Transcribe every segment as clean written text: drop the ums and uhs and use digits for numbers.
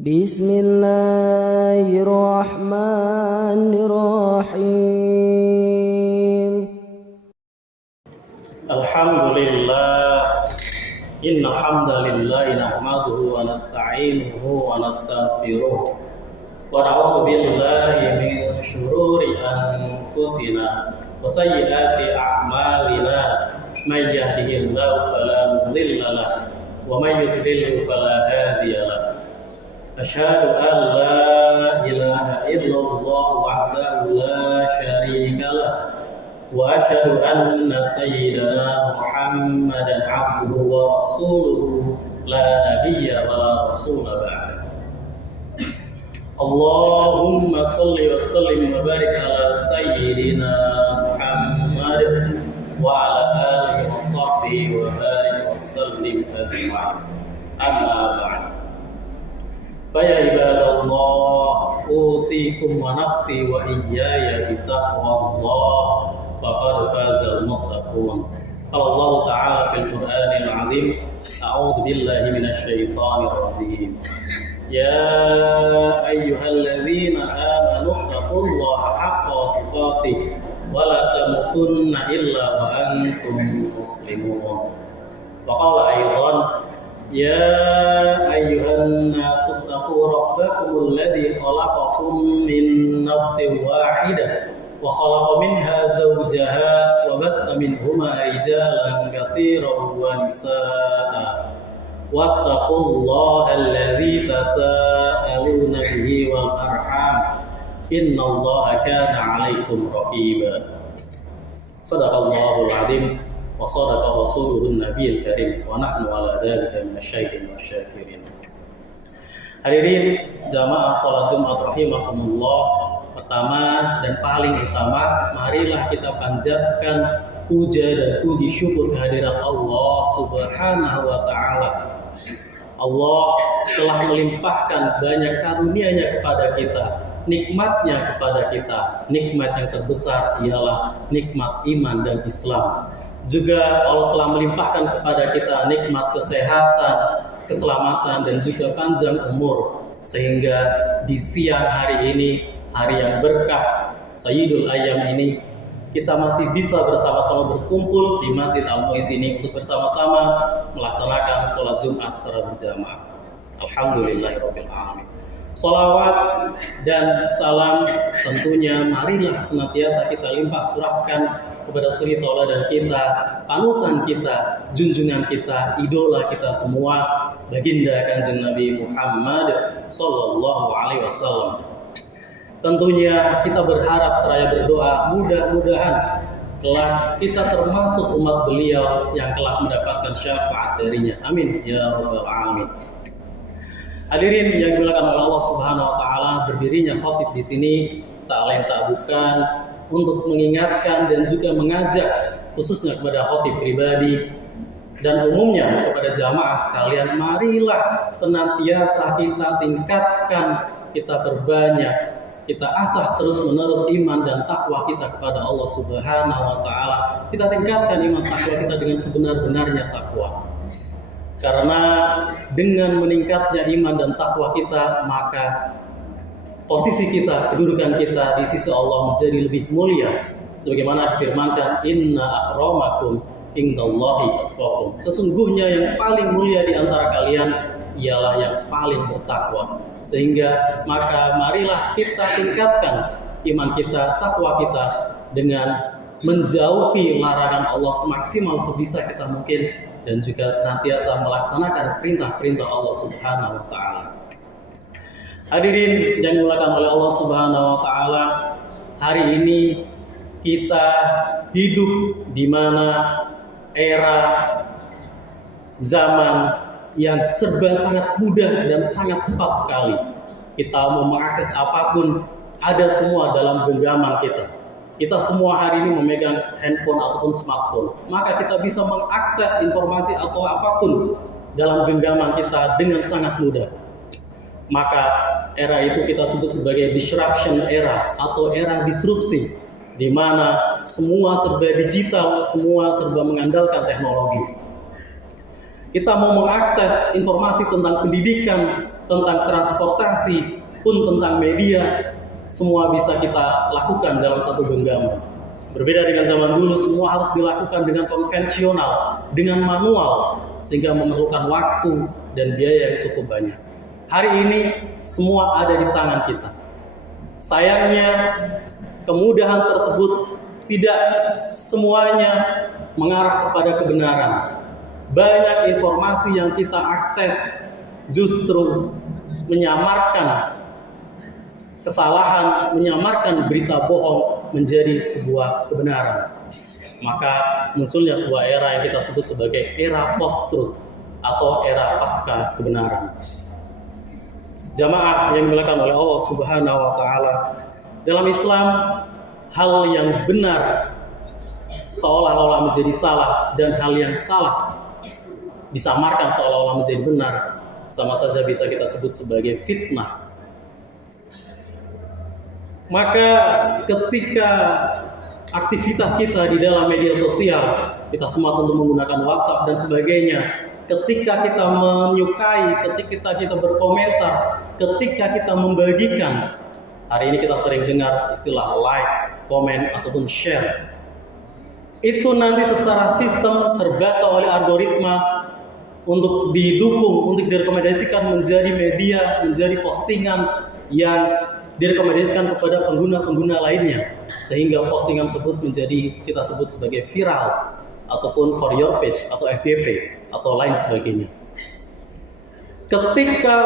Bismillahirrahmanirrahim. Alhamdulillah, innal hamdalillah nahmaduhu wa nasta'inuhu wa nastaghfiruh wa na'udzu billahi min shururi anfusina wa sayyiati a'malina. May yahdihillahu fala mudilla lahu wa may yudlil fala hadiya lahu. Asyhadu an la ilaha illallah wahdahu la syarika lahu wa asyhadu anna sayyidana Muhammadan abduhu wa rasuluhu la nabiyya wa la rasula ba'da. Allahumma salli wa sallim wa barik ala sayyidina Muhammad wa ala alihi wa sahbihi wa barik wa sallim ajma'in. Amma ba'd. Fa ya ibadallah, usikum wa nafsi wa iyaya bittaqwallah. Faqad fazal muttaqun. Allah Ta'ala fil Qur'anil Azim, a'udzu billahi minasy syaithanir rajim. Ya ayyuhalladzina amanu taqullaha haqqa tuqatih wa la tamutunna illa wa antum muslimun. Wa qala aidan, ya ayyuhan nasu taqu rabbakumul ladzi khalaqakum min nafsin wahidah wa khalaqa minha zawjaha wa batha minhuma rijalan katsiran wa nisaa'a wattaqullaha alladzi tasaaluna bihi wal arham innallaha kana 'alaikum raqiba. Shadaqallahul 'azim wa shadaqa rasuluhun nabiyil karim wa nahnu 'ala dzalika minasyahidin wasyakirin. Hadirin jamaah salat Jumat rahimakumullah. Pertama dan paling utama, marilah kita panjatkan puja dan puji syukur kehadirat Allah Subhanahu wa Ta'ala. Allah telah melimpahkan banyak karunia-Nya kepada kita, nikmat-Nya kepada kita. Nikmat yang terbesar ialah nikmat iman dan Islam. Juga Allah telah melimpahkan kepada kita nikmat kesehatan, keselamatan dan juga panjang umur, sehingga di siang hari ini, hari yang berkah Sayyidul Ayyam ini, kita masih bisa bersama-sama berkumpul di Masjid Al-Mu'izz ini untuk bersama-sama melaksanakan sholat Jumat secara berjamaah. Alhamdulillahirabbil alamin. Sholawat dan salam tentunya marilah senantiasa kita limpah curahkan kepada suri tauladan kita, panutan kita, junjungan kita, idola kita semua, baginda Kanjeng Nabi Muhammad sallallahu alaihi wasallam. Tentunya kita berharap seraya berdoa, mudah-mudahan kelak kita termasuk umat beliau yang kelak mendapatkan syafaat darinya. Amin ya rabbal alamin. Hadirin yang dimuliakan oleh Allah Subhanahu wa Ta'ala, berdirinya khatib di sini tak lain tak bukan untuk mengingatkan dan juga mengajak khususnya kepada khatib pribadi dan umumnya kepada jamaah sekalian, marilah senantiasa kita tingkatkan, kita perbanyak, kita asah terus-menerus iman dan takwa kita kepada Allah Subhanahu wa Ta'ala. Kita tingkatkan iman takwa kita dengan sebenar-benarnya takwa. Karena dengan meningkatnya iman dan takwa kita, maka posisi kita, kedudukan kita di sisi Allah menjadi lebih mulia. Sebagaimana difirmankan, inna akramakum indallahi atqakum. Sesungguhnya yang paling mulia di antara kalian ialah yang paling bertakwa. Sehingga maka marilah kita tingkatkan iman kita, takwa kita dengan menjauhi larangan Allah semaksimal sebisa kita mungkin dan juga senantiasa melaksanakan perintah-perintah Allah Subhanahu wa Ta'ala. Hadirin yang dimuliakan oleh Allah Subhanahu wa Ta'ala, hari ini kita hidup di mana era zaman yang serba sangat mudah dan sangat cepat sekali. Kita mau mengakses apapun, ada semua dalam genggaman kita. Kita semua hari ini memegang handphone ataupun smartphone, maka kita bisa mengakses informasi atau apapun dalam genggaman kita dengan sangat mudah. Maka era itu kita sebut sebagai disruption era atau era disrupsi, di mana semua serba digital, semua serba mengandalkan teknologi. Kita mau mengakses informasi tentang pendidikan, tentang transportasi, pun tentang media, semua bisa kita lakukan dalam satu genggaman. Berbeda dengan zaman dulu, semua harus dilakukan dengan konvensional, dengan manual, sehingga memerlukan waktu dan biaya yang cukup banyak. Hari ini semua ada di tangan kita. Sayangnya kemudahan tersebut tidak semuanya mengarah kepada kebenaran. Banyak informasi yang kita akses justru menyamarkan kesalahan, menyamarkan berita bohong menjadi sebuah kebenaran. Maka munculnya sebuah era yang kita sebut sebagai era post-truth atau era pasca kebenaran. Jamaah yang dimuliakan oleh Allah Subhanahu wa taala, dalam Islam hal yang benar seolah-olah menjadi salah dan hal yang salah disamarkan seolah-olah menjadi benar, sama saja bisa kita sebut sebagai fitnah. Maka ketika aktivitas kita di dalam media sosial, kita semua tentu menggunakan WhatsApp dan sebagainya, ketika kita menyukai, ketika kita berkomentar, ketika kita membagikan, hari ini kita sering dengar istilah like, komen, ataupun share. Itu nanti secara sistem terbaca oleh algoritma untuk didukung, untuk direkomendasikan menjadi media, menjadi postingan yang direkomendasikan kepada pengguna-pengguna lainnya, sehingga postingan tersebut menjadi kita sebut sebagai viral ataupun for your page atau FYP atau lain sebagainya. Ketika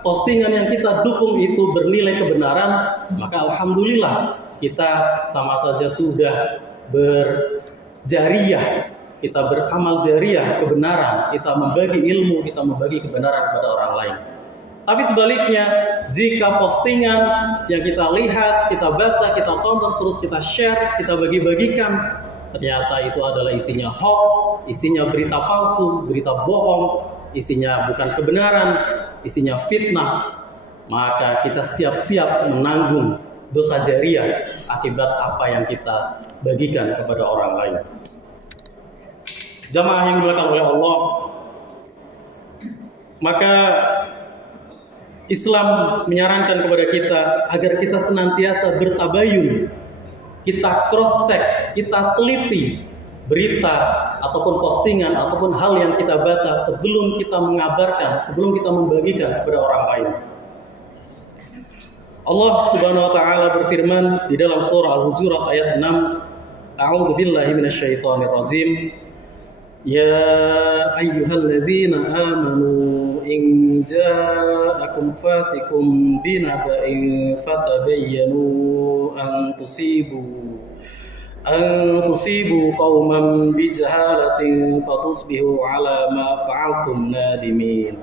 postingan yang kita dukung itu bernilai kebenaran, maka alhamdulillah kita sama saja sudah berjariah, kita beramal jariah kebenaran, kita membagi ilmu, kita membagi kebenaran kepada orang lain. Tapi sebaliknya, jika postingan yang kita lihat, kita baca, kita tonton, terus kita share, kita bagi-bagikan, ternyata itu adalah isinya hoax, isinya berita palsu, berita bohong, isinya bukan kebenaran, isinya fitnah, maka kita siap-siap menanggung dosa jariah akibat apa yang kita bagikan kepada orang lain. Jamaah yang dimuliakan oleh Allah, maka Islam menyarankan kepada kita agar kita senantiasa bertabayun, kita cross check, kita teliti berita ataupun postingan ataupun hal yang kita baca sebelum kita mengabarkan, sebelum kita membagikan kepada orang lain. Allah Subhanahu wa taala berfirman di dalam surah Al-Hujurat ayat 6, A'udzu billahi minasyaitonir rajim. Ya ayyuhalladzina amanu in ja'akum fasiqun binaba'in fatabayyanu an tusibu qauman bijahalatin fatusbihu ala ma fa'altum nadimin.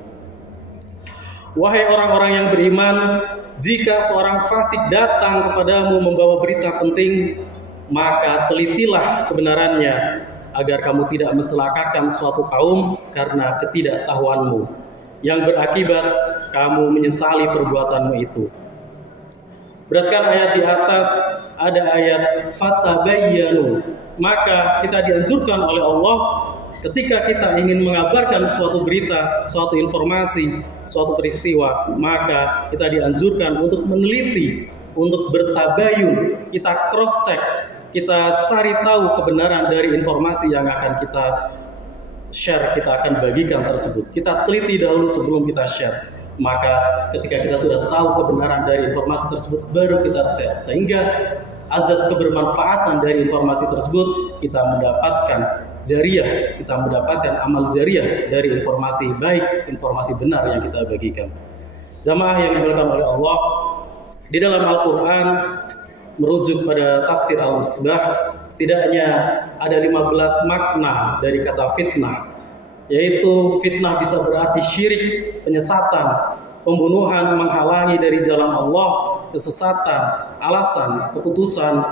Wahai orang-orang yang beriman, jika seorang fasik datang kepadamu membawa berita penting, maka telitilah kebenarannya agar kamu tidak mencelakakan suatu kaum karena ketidaktahuanmu, yang berakibat kamu menyesali perbuatanmu itu. Berdasarkan ayat di atas, ada ayat fatabayyanu, maka kita dianjurkan oleh Allah ketika kita ingin mengabarkan suatu berita, suatu informasi, suatu peristiwa, maka kita dianjurkan untuk meneliti, untuk bertabayun, kita cross check, kita cari tahu kebenaran dari informasi yang akan kita share, kita akan bagikan tersebut. Kita teliti dahulu sebelum kita share. Maka ketika kita sudah tahu kebenaran dari informasi tersebut, baru kita share. Sehingga azas kebermanfaatan dari informasi tersebut, kita mendapatkan jariah, kita mendapatkan amal jariah dari informasi baik, informasi benar yang kita bagikan. Jamaah yang dimuliakan oleh Allah, di dalam Al-Quran merujuk pada tafsir Al-Misbah, setidaknya ada 15 makna dari kata fitnah, yaitu fitnah bisa berarti syirik, penyesatan, pembunuhan, menghalangi dari jalan Allah, kesesatan, alasan, keputusan,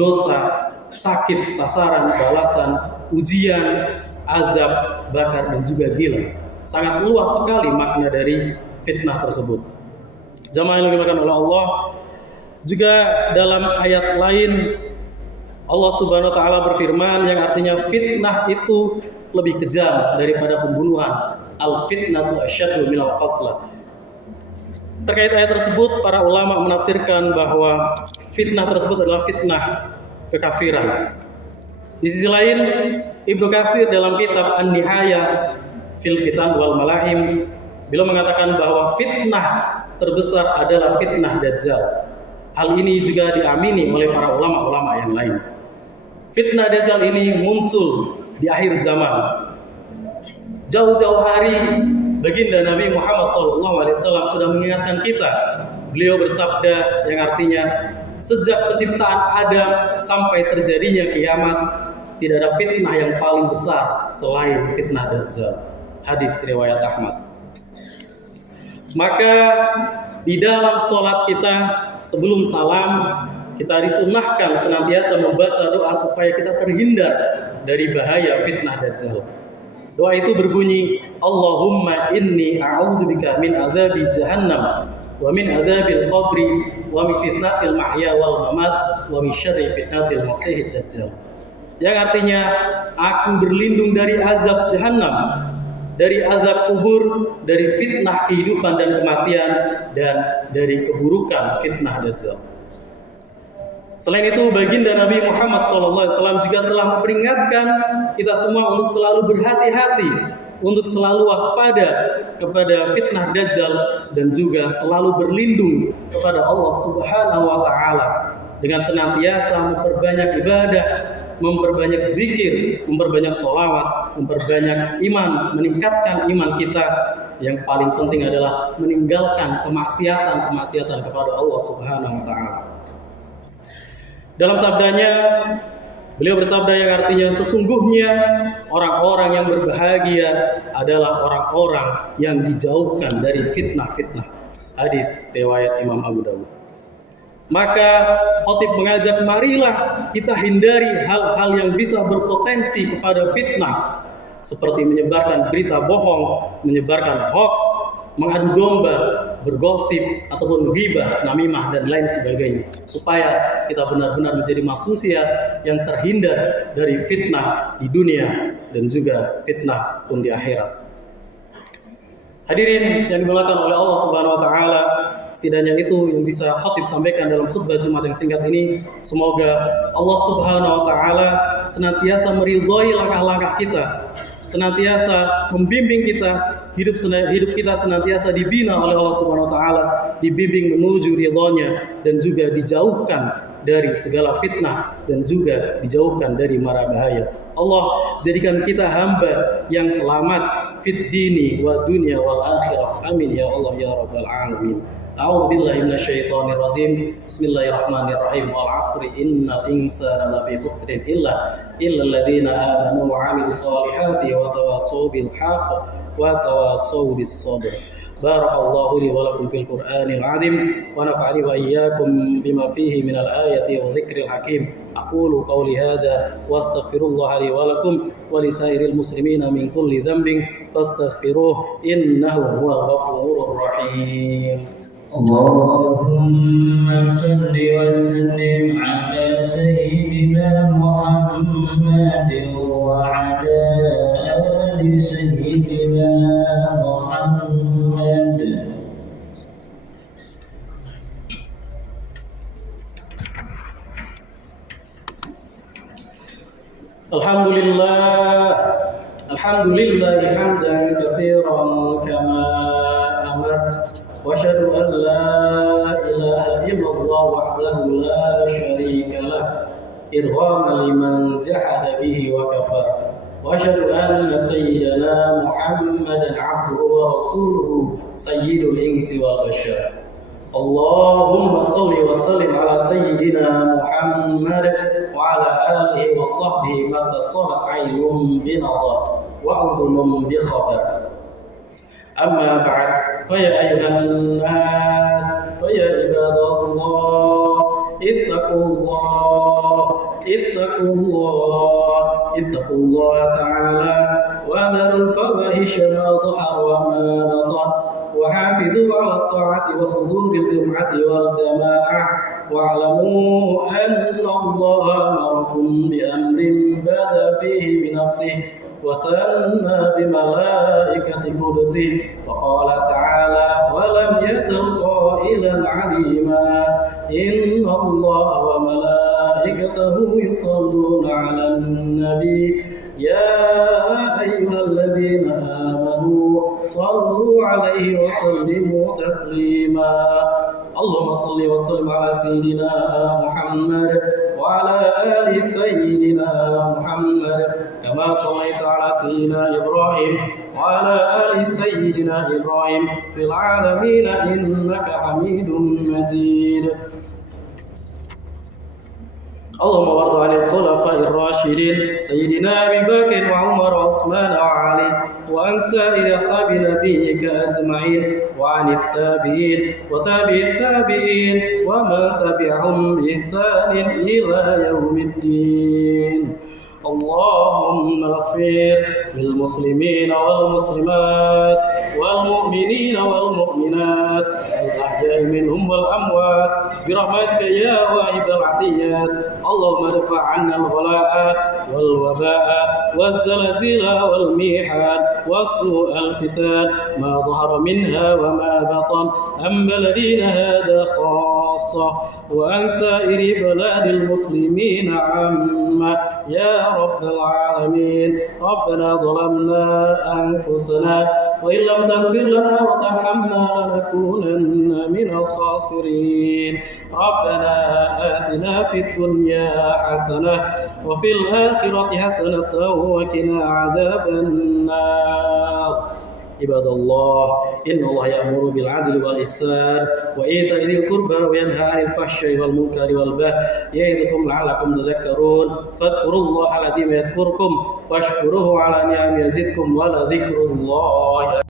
dosa, sakit, sasaran, balasan, ujian, azab, bakar, dan juga gila. Sangat luas sekali makna dari fitnah tersebut. Jamaah yang dimuliakan oleh Allah, juga dalam ayat lain Allah Subhanahu wa taala berfirman yang artinya fitnah itu lebih kejam daripada pembunuhan. Al-fitnatu asyaddu minal qatl. Terkait ayat tersebut, para ulama menafsirkan bahwa fitnah tersebut adalah fitnah kekafiran. Di sisi lain, Ibnu Katsir dalam kitab An-Nihaya fil Fitan wal Malahim, beliau mengatakan bahwa fitnah terbesar adalah fitnah Dajjal. Hal ini juga diamini oleh para ulama-ulama yang lain. Fitnah Dajjal ini muncul di akhir zaman. Jauh-jauh hari baginda Nabi Muhammad SAW sudah mengingatkan kita. Beliau bersabda yang artinya, sejak penciptaan Adam sampai terjadinya kiamat, tidak ada fitnah yang paling besar selain fitnah Dajjal. Hadis riwayat Ahmad. Maka di dalam sholat kita sebelum salam, kita disunnahkan senantiasa membaca doa supaya kita terhindar dari bahaya fitnah Dajjal. Doa itu berbunyi, Allahumma inni a'udzubika min adzabi jahannam wa min adzabil qabri wa min fitnatil mahya wal mamat wa min syarri fitnatil masiihid dajjal. Yang artinya, aku berlindung dari azab jahannam, dari azab kubur, dari fitnah kehidupan dan kematian, dan dari keburukan fitnah Dajjal. Selain itu, baginda Nabi Muhammad SAW juga telah memperingatkan kita semua untuk selalu berhati-hati, untuk selalu waspada kepada fitnah Dajjal, dan juga selalu berlindung kepada Allah Subhanahu wa Ta'ala dengan senantiasa memperbanyak ibadah, memperbanyak zikir, memperbanyak sholawat, memperbanyak iman, meningkatkan iman kita. Yang paling penting adalah meninggalkan kemaksiatan kepada Allah Subhanahu wa Ta'ala. Dalam sabdanya, beliau bersabda yang artinya, sesungguhnya orang-orang yang berbahagia adalah orang-orang yang dijauhkan dari fitnah-fitnah. Hadis riwayat Imam Abu Dawud. Maka khatib mengajak, marilah kita hindari hal-hal yang bisa berpotensi kepada fitnah, seperti menyebarkan berita bohong, menyebarkan hoax, mengadu domba, bergosip, ataupun ghibah, namimah, dan lain sebagainya, supaya kita benar-benar menjadi manusia yang terhindar dari fitnah di dunia dan juga fitnah pun di akhirat. Hadirin yang dimuliakan oleh Allah Subhanahu wa Ta'ala, setidaknya itu yang bisa khatib sampaikan dalam khutbah Jumat yang singkat ini. Semoga Allah Subhanahu wa Ta'ala senantiasa meridhai langkah-langkah kita, senantiasa membimbing kita, hidup kita senantiasa dibina oleh Allah Subhanahu wa Ta'ala, dibimbing menuju ridhonya, dan juga dijauhkan dari segala fitnah, dan juga dijauhkan dari mara bahaya. Allah jadikan kita hamba yang selamat fid dini wa dunya wal akhirah. Amin ya Allah ya rabbal alamin. A'udzu billahi minasyaitonir rajim. Bismillahirrahmanirrahim. Wal 'asri innal insana lafi khusrin illa alladziina aamanu wa 'amilus solihati wa tawassaw bil haqq wa tawassaw bis sabr. Barakallahu li wa lakum fil Qur'anil 'azim wa nafa'ani wa iyyakum bima fihi minal ayati wa dzikril hakim. Aqulu qawli hadza wa astaghfirullah li wa lakum wa li sairil muslimina min kulli dhanbin fastaghfiruhu innahu huwal ghafurur rahim. Allahumma salli wa sallim ala sayyidina Muhammadin wa ala ali sayyidina Muhammad. Alhamdulillah hamdan katsiran kama amar. وأشهد أن لا إله إلا الله وحده لا شريك له إرغاما لمن جحد به وكفر وأشهد أن سيدنا محمدا عبده ورسوله سيد الإنس والبشر اللهم صل وسلم على سيدنا محمد وعلى آله وصحبه ما اتصلت عين بنظر وأذن بخبر أما بعد فيا أيها الناس فيا عباد الله اتقوا الله تعالى وذروا الفواحش ما ظهر وما بطن وحافظوا على الطاعة وحضور الجمعة والجماعة واعلموا أن الله أمركم بأمر بدأ فيه بنفسه وثنى بملائكة قدسه وقال تعالى ولم يزل قائلا عليما إن الله وملائكته يصلون على النبي يا أيها الذين آمنوا صلوا عليه وسلموا تسليما اللهم صل وسلم على سيدنا محمد وعلى آل سيدنا محمد كما صليت على سيدنا إبراهيم وعلى آل سيدنا إبراهيم في العالمين إنك حميد مجيد اللهم وارض عن الخلفاء الراشدين سيدنا أبي بكر وعمر وعثمان وعلي وعن سائر أصحاب نبيك أجمعين وعن التابعين وتابع التابعين ومن تبعهم بإحسان إلى يوم الدين اللهم اغفر للمسلمين والمسلمات والمؤمنين والمؤمنات الأحياء منهم والأموات برحمتك يا واهب العطيات اللهم ارفع عنا الغلاء والوباء والزلازل والميحان وسوء الفتن ما ظهر منها وما بطن عن بلدنا هذا خاصة وعن سائر بلاد المسلمين عامة يا رب العالمين ربنا ظلمنا أنفسنا وإن لم تغفر لنا وترحمنا لنكونن من الخاسرين ربنا آتنا في الدنيا حسنة وفي الآخرة حسنة وقنا عذاب النار عباد الله إن الله يأمر بالعدل والإحسان وإيتاء ذي القربى وينهى عن الفحشاء والمنكر والبغي يعظكم لعلكم تذكرون فاذكروا الله العظيم يذكركم واشكروه على نعمه يزدكم ولذكر الله